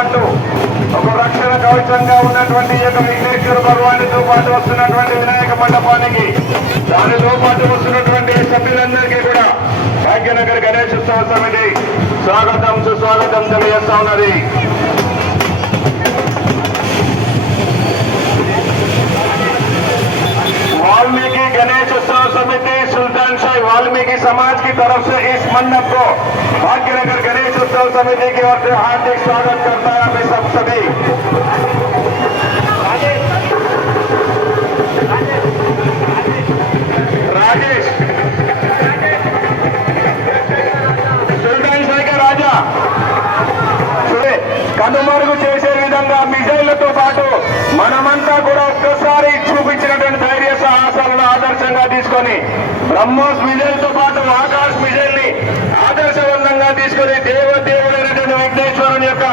అంటూ ఒక రక్షణ కవచంగా ఉన్నటువంటి ఈ యొక్క విఘ్నేశ్వర భగవానితో పాటు వస్తున్నటువంటి వినాయక మండపానికి దానితో పాటు వస్తున్నటువంటి సభ్యులందరికీ కూడా భాగ్యనగర్ గణేశోత్సవ సమితి స్వాగతం సుస్వాగతం తెలియజేస్తా ఉన్నది. वाल्मीकि गणेश उत्सव समिति सुल्तान शाही वाल्मीकि समाज की तरफ से इस मंडप को भाग्यनगर गणेश उत्सव समिति की ओर से हार्दिक स्वागत करता है अभी सब सभी। राजेश सुल्तान शाही का राजा కనుమరుగు చేసే విధంగా మిజైళ్లతో పాటు మనమంతా కూడా ఒక్కసారి చూపించినటువంటి ధైర్య సాహసాలను ఆదర్శంగా తీసుకొని బ్రహ్మోస్ మిజైల్తో పాటు ఆకాశ్ మిజైల్ ని ఆదర్శవంతంగా తీసుకొని దేవదేవుడైనటువంటి విఘ్నేశ్వరుని యొక్క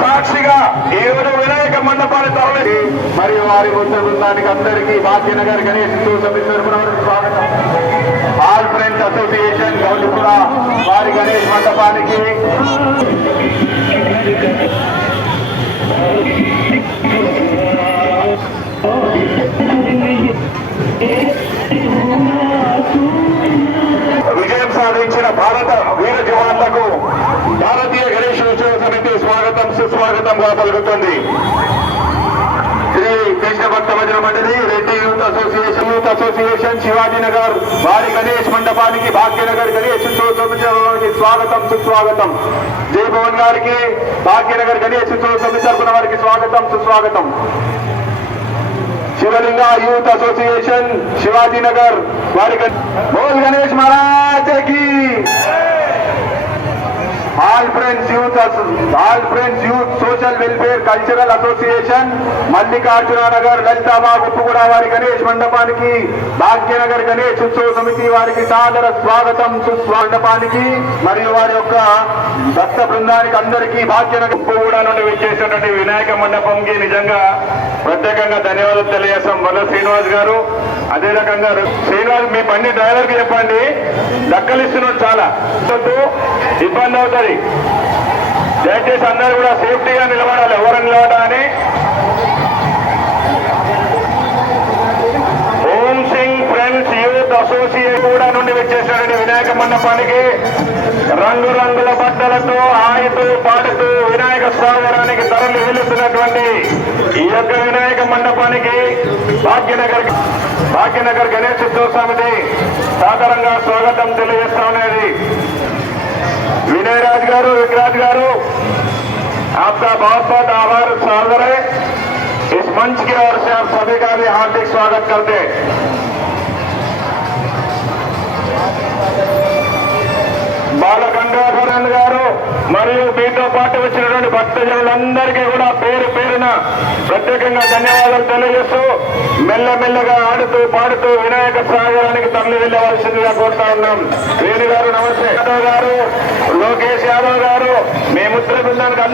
సాక్షిగా ఈరోజు వినాయక మండపాన్ని తరలి మరియు వారి బుద్ధ బృందానికి అందరికీ భాగ్యనగర్ గణేష్ సమితి తరఫున స్వాగతం. ఆల్ ఫ్రెండ్స్ అసోసియేషన్ గౌలిపుర వారి గణేష్ మండపానికి విజయం సాధించిన భారత వీర జవాన్లకు భారతీయ గణేష్ ఉత్సవ సమితి స్వాగతం సుస్వాగతంగా పలుకుతుంది. శ్రీ కృష్ణ భక్త భజన మండలి రెడ్డి యూత్ అసోసియేషన్ శివాజీనగర్ వారి గణేష్ మండపానికి భాగ్యనగర్ గణేష్ ఉత్సవ సమితి స్వాగతం సుస్వాగతం. జై భవన్ గారికి భాగ్యనగర్ గణేష్ ఉత్సవ సమితి తరఫున వారికి స్వాగతం సుస్వాగతం. శివలింగ యూత్ అసోసియేషన్ శివాజీనగర్ వారి బోల్ గణేష్ మహారాజ్ కి all friends youth social welfare cultural association Mallikarjuna Nagar Lalithabagh Uppuguda వారి గణేష్ మండపానికి భాగ్యనగర్ గణేష్ ఉత్సవ సమితి వారికి సాదర స్వాగతం సుస్వాగతానికి మరియు వారి యొక్క భక్త బృందానికి అందరికీ భాగ్యనగర్ ఉప్పుగూడ నుండి విచ్చేసినటువంటి వినాయక మండపంకి నిజంగా ప్రత్యేకంగా ధన్యవాదాలు తెలియజేస్తాం. వల్ల శ్రీనివాస్ గారు అదే రకంగా శ్రీనివాస్ మీ బండి డ్రైవర్ కి చెప్పండి దక్కలిస్తున్నాడు చాలా ఇబ్బంది అవుతుంది. దయచేసి అందరూ కూడా సేఫ్టీగా నిలబడాలి ఎవరు నిలబడాలని. ఓం సింగ్ ఫ్రెండ్స్ యూత్ అసోసియేషన్ కూడా నుండి వచ్చేసినటువంటి వినాయక మండపానికి రంగురంగుల బట్టలతో ఆయుతూ పాడుతూ వినాయక సాగరానికి తరలి వెళుతున్నటువంటి ఈ యొక్క వినాయక మండపానికి భాగ్యనగర్ గణేష్ ఉత్సవ సమితి సాధారణంగా స్వాగతం తెలియజేస్తా ఉన్నది. विनय राज गारू विक्राज गारू आपका बहुत बहुत आभार सादर है. इस मंच की ओर से आप सभी का भी हार्दिक स्वागत करते हैं. బాలగంగాధరన్ గారు మరియు మీతో పాటు వచ్చినటువంటి భక్తజనులందరికీ కూడా పేరు పేరున ప్రత్యేకంగా ధన్యవాదాలు తెలియజేస్తూ మెల్లమెల్లగా ఆడుతూ పాడుతూ వినాయక సాగరానికి తరలి వెళ్ళవలసిందిగా కోరుతా ఉన్నాం. వేణు గారు నమస్తే. యాదవ్ గారు లోకేష్ యాదవ్ గారు మీ ముద్ర బృందానికి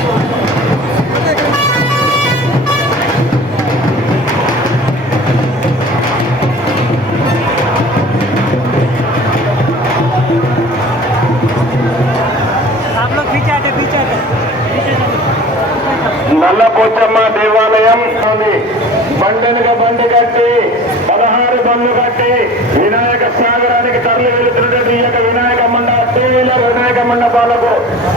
నల్లపోచమ్మ దేవాలయం బండనుగా బండి కట్టి 16 బండ్లు కట్టి వినాయక సాగరానికి తరలి వెళుతున్నటువంటి ఈ యొక్క వినాయక వినాయక మండపాలకు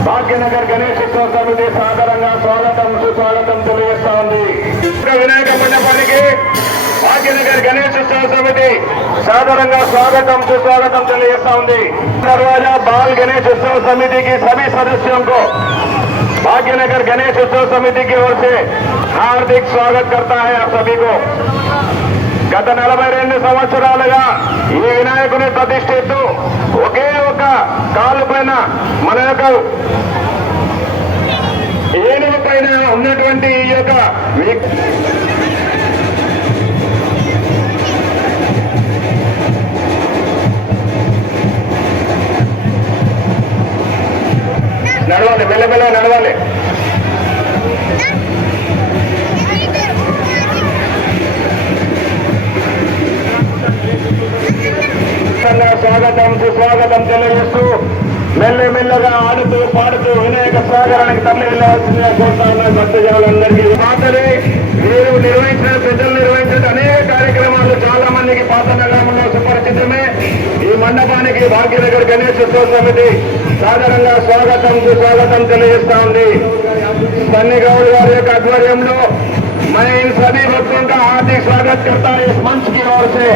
భాగ్యనగర్ గణేష్ ఉత్సవ సమితి సాధారణంగా స్వాగతం సుస్వాగతం తెలియజేస్తా ఉంది. వినాయక మండపానికి భాగ్యనగర్ గణేష్ ఉత్సవ సమితి సాధారణంగా స్వాగతం सुस्वागतम తెలియజేస్తా ఉంది. दरवाजा बाल गणेश उत्सव समिति की सभी सदस्यों को भाग्यनगर गणेश उत्सव समिति की ओर से हार्दिक स्वागत करता है आप सभी को. గత 42 సంవత్సరాలుగా ఈ వినాయకుని ప్రతిష్ఠిస్తూ ఒకే ఒక కాలు పైన మన యొక్క ఏనుగు పైన ఉన్నటువంటి ఈ యొక్క నడవాలి మెల్లమెల్ల నడవాలి. స్వాగతం సుస్వాగతం తెలియజేస్తూ మెల్లమెల్లగా ఆడుతూ పాడుతూ వినాయక సాగరానికి తరలి వెళ్ళవలసిందిగా కోరుతా ఉన్నాయి భక్తజనులందరికీ. పాతది మీరు నిర్వహించిన పెద్దలు నిర్వహించిన అనేక కార్యక్రమాలు చాలా మందికి పాత నగరంలో సుపరిచితమే. ఈ మండపానికి భాగ్యనగర్ గణేశోత్సవ సమితి సాధారణంగా స్వాగతం తెలియజేస్తా ఉంది. సన్నీ గౌడ్ గారి యొక్క ఆధ్వర్యంలో मैं इन सभी भक्तों का हार्दिक स्वागत करता हूं इस मंच की ओर से।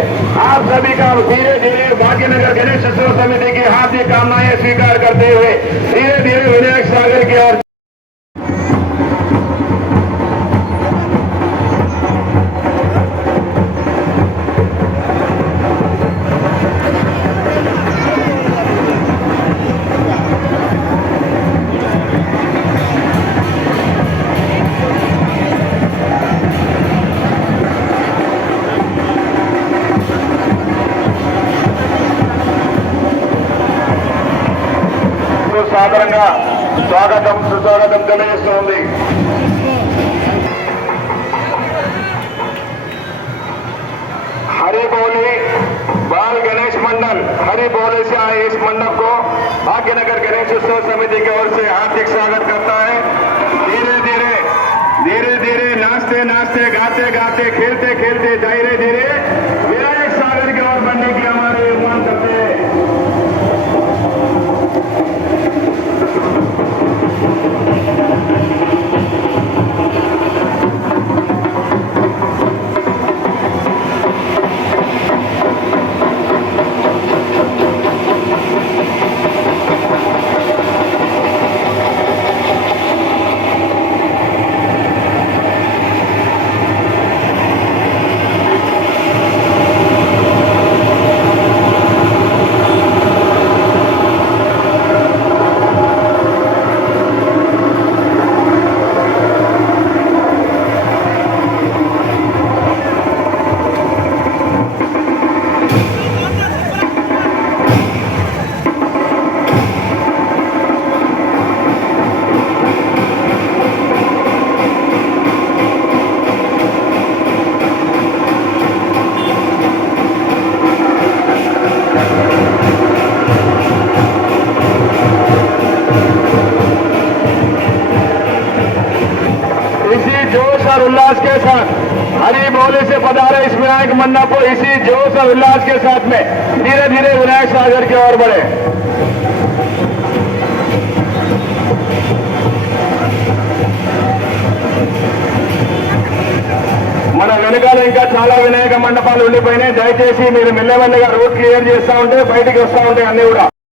आप सभी का धीरे धीरे भाग्यनगर गणेश उत्सव समिति की हार्दिक कामनाएं स्वीकार करते हुए धीरे धीरे विनायक सागर की ओर సాదరంగా సుస్వాగతం తెలియజేస్తోంది. हरि बोले बाल गणेश मंडल हरि बोले से आए इस मंडप को भाग्यनगर गणेश उत्सव समिति की ओर से हार्दिक स्वागत करता है। धीरे धीरे नाचते नाचते गाते गाते खेलते खेलते धीरे धीरे विनायक सागर की ओर बढ़ने की हमारे निर्माण करते हैं। और उल्लास के साथ हरि बोले से पधारे इस विनायक मंडप को इसी जोश और उल्लास के साथ में धीरे धीरे विनायक सागर की ओर बढ़े। మన వెనకాల ఇంకా చాలా వినాయక మండపాలు ఉండిపోయినాయి. దయచేసి మీరు మెల్లమెల్లగా రోడ్ క్లియర్ చేస్తా ఉంటే బయటికి వస్తా ఉంటాయి అన్ని కూడా.